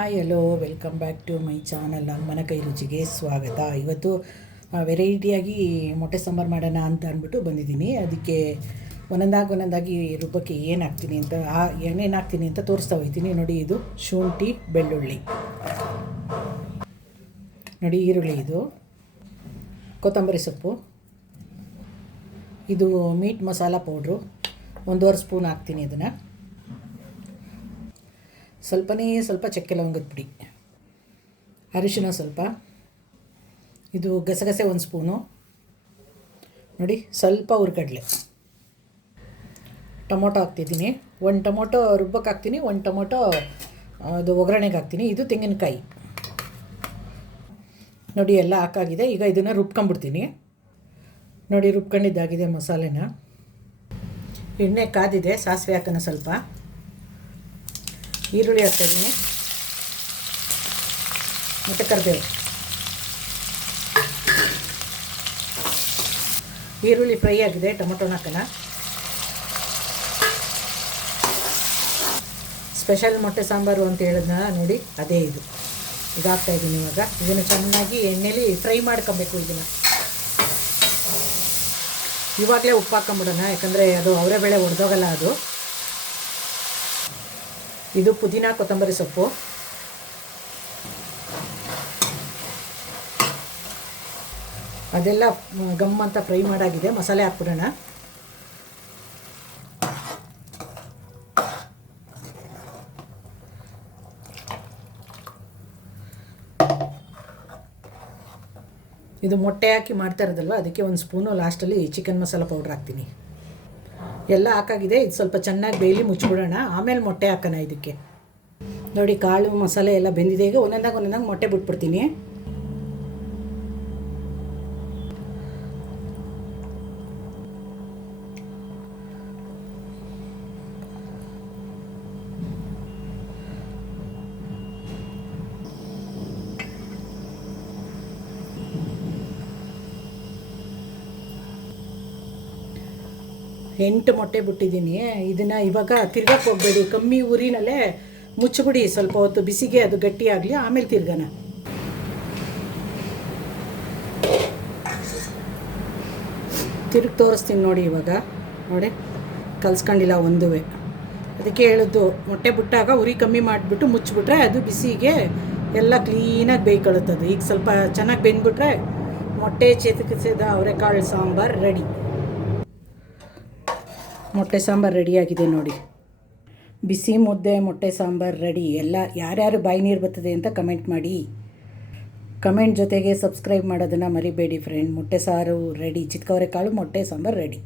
Hi hello welcome back to my channel. ಅಮ್ಮನ ಕೈ ರುಚಿಗೆ ಸ್ವಾಗತ. ಇವತ್ತು ವೆರೈಟಿಯಾಗಿ ಮೊಟ್ಟೆ ಸಾಂಬಾರು ಮಾಡೋಣ ಅಂತ ಅಂದ್ಬಿಟ್ಟು ಬಂದಿದ್ದೀನಿ. ಅದಕ್ಕೆ ಒಂದೊಂದಾಗಿ ರುಬ್ಬಕ್ಕೆ ಏನು ಹಾಕ್ತೀನಿ ಅಂತ ಏನೇನು ಹಾಕ್ತೀನಿ ಅಂತ ತೋರಿಸ್ತಾ ಹೋಗ್ತೀನಿ. ನೋಡಿ, ಇದು ಶುಂಠಿ ಬೆಳ್ಳುಳ್ಳಿ, ನೋಡಿ ಈರುಳ್ಳಿ, ಇದು ಕೊತ್ತಂಬರಿ ಸೊಪ್ಪು, ಇದು ಮೀಟ್ ಮಸಾಲ ಪೌಡ್ರು 1.5 ಸ್ಪೂನ್ ಹಾಕ್ತೀನಿ. ಅದನ್ನು ಸ್ವಲ್ಪ ಚಕ್ಕೆ ಲವಂಗದ ಪುಡಿ, ಅರಿಶಿನ ಸ್ವಲ್ಪ, ಇದು ಗಸಗಸೆ 1 ಸ್ಪೂನು, ನೋಡಿ ಸ್ವಲ್ಪ ಹುರ್ಗಡ್ಲೆ, ಟೊಮೊಟೊ ಹಾಕ್ತಿದ್ದೀನಿ. 1 ಟೊಮೊಟೊ ರುಬ್ಬಕ್ಕೆ ಹಾಕ್ತೀನಿ, 1 ಟೊಮೊಟೊ ಅದು ಒಗ್ಗರಣೆಗೆ ಹಾಕ್ತೀನಿ. ಇದು ತೆಂಗಿನಕಾಯಿ, ನೋಡಿ ಎಲ್ಲ ಹಾಕಾಗಿದೆ. ಈಗ ಇದನ್ನು ರುಬ್ಕೊಂಬಿಡ್ತೀನಿ. ನೋಡಿ ರುಬ್ಕೊಂಡಿದ್ದಾಗಿದೆ ಮಸಾಲೆನ. ಎಣ್ಣೆ ಕಾದಿದೆ, ಸಾಸಿವೆ ಹಾಕೋಣ, ಸ್ವಲ್ಪ ಈರುಳ್ಳಿ ಹಾಕ್ತಾಯಿದ್ದೀನಿ, ಮತ್ತು ಕರಿಬೇವು. ಈರುಳ್ಳಿ ಫ್ರೈ ಆಗಿದೆ, ಟೊಮೊಟೊನ ಹಾಕೋಣ. ಸ್ಪೆಷಲ್ ಮೊಟ್ಟೆ ಸಾಂಬಾರು ಅಂತ ಹೇಳಿದ್ನ ನೋಡಿ, ಅದೇ ಇದು. ಇದು ಹಾಕ್ತಾಯಿದ್ದೀನಿ. ಇವಾಗ ಇದನ್ನು ಚೆನ್ನಾಗಿ ಎಣ್ಣೆಲಿ ಫ್ರೈ ಮಾಡ್ಕೊಬೇಕು. ಇದನ್ನು ಇವಾಗಲೇ ಉಪ್ಪು ಹಾಕ್ಕೊಂಬಿಡೋಣ, ಯಾಕಂದರೆ ಅದು ಅವರೇ ಬೇಳೆ ಒಡೆದೋಗಲ್ಲ ಅದು. ಇದು ಪುದೀನ ಕೊತ್ತಂಬರಿ ಸೊಪ್ಪು, ಅದೆಲ್ಲ ಗಮ್ ಅಂತ ಫ್ರೈ ಮಾಡಾಗಿದೆ. ಮಸಾಲೆ ಹಾಕ್ಬಿಡೋಣ. ಇದು ಮೊಟ್ಟೆ ಹಾಕಿ ಮಾಡ್ತಾ ಇರೋದಲ್ವ, ಅದಕ್ಕೆ 1 ಸ್ಪೂನು ಲಾಸ್ಟಲ್ಲಿ ಚಿಕನ್ ಮಸಾಲ ಪೌಡ್ರ್ ಹಾಕ್ತೀನಿ. ಎಲ್ಲ ಹಾಕಾಗಿದೆ. ಇದು ಸ್ವಲ್ಪ ಚೆನ್ನಾಗಿ ಬೇಯಲಿ, ಮುಚ್ಚಿಬಿಡೋಣ. ಆಮೇಲೆ ಮೊಟ್ಟೆ ಹಾಕೋಣ ಇದಕ್ಕೆ. ನೋಡಿ, ಕಾಳು ಮಸಾಲೆ ಎಲ್ಲ ಬೆಂದಿದೆ. ಈಗ ಒಂದೊಂದಾಗಿ ಮೊಟ್ಟೆ ಬಿಟ್ಬಿಡ್ತೀನಿ. ಎಂಟು ಮೊಟ್ಟೆ ಬಿಟ್ಟಿದ್ದೀನಿ. ಇದನ್ನು ಇವಾಗ ತಿರ್ಗಕ್ಕೆ ಹೋಗಬೇಡಿ, ಕಮ್ಮಿ ಉರಿನಲ್ಲೇ ಮುಚ್ಚಿಬಿಡಿ. ಸ್ವಲ್ಪ ಹೊತ್ತು ಬಿಸಿಗೆ ಅದು ಗಟ್ಟಿಯಾಗಲಿ, ಆಮೇಲೆ ತಿರ್ಗೋಣ. ತಿರುಗಿ ತೋರಿಸ್ತೀನಿ ನೋಡಿ. ಇವಾಗ ನೋಡಿ, ಕಲಿಸ್ಕೊಂಡಿಲ್ಲ ಒಂದುವೆ. ಅದಕ್ಕೆ ಹೇಳಿದ್ದು, ಮೊಟ್ಟೆ ಬಿಟ್ಟಾಗ ಉರಿ ಕಮ್ಮಿ ಮಾಡಿಬಿಟ್ಟು ಮುಚ್ಚಿಬಿಟ್ರೆ ಅದು ಬಿಸಿಗೆ ಎಲ್ಲ ಕ್ಲೀನಾಗಿ ಬೇಯ್ಕೊಳ್ಳುತ್ತದು. ಈಗ ಸ್ವಲ್ಪ ಚೆನ್ನಾಗಿ ಬೆಂದ್ಬಿಟ್ರೆ ಮೊಟ್ಟೆ ಚೇತಕಿಸಿದ ಅವರೆಕಾಳು ಸಾಂಬಾರು ರೆಡಿ. ಮೊಟ್ಟೆ ಸಾಂಬಾರು ರೆಡಿಯಾಗಿದೆ ನೋಡಿ. ಬಿಸಿ ಮುದ್ದೆ ಮೊಟ್ಟೆ ಸಾಂಬಾರು ರೆಡಿ. ಎಲ್ಲ ಯಾರ್ಯಾರು ಬಾಯಿ ನೀರು ಬರ್ತದೆ ಅಂತ ಕಮೆಂಟ್ ಮಾಡಿ. ಕಮೆಂಟ್ ಜೊತೆಗೆ ಸಬ್ಸ್ಕ್ರೈಬ್ ಮಾಡೋದನ್ನು ಮರಿಬೇಡಿ ಫ್ರೆಂಡ್. ಮೊಟ್ಟೆ ಸಾರು ರೆಡಿ. ಚಿಕ್ಕವರೆಕಾಳು ಮೊಟ್ಟೆ ಸಾಂಬಾರು ರೆಡಿ.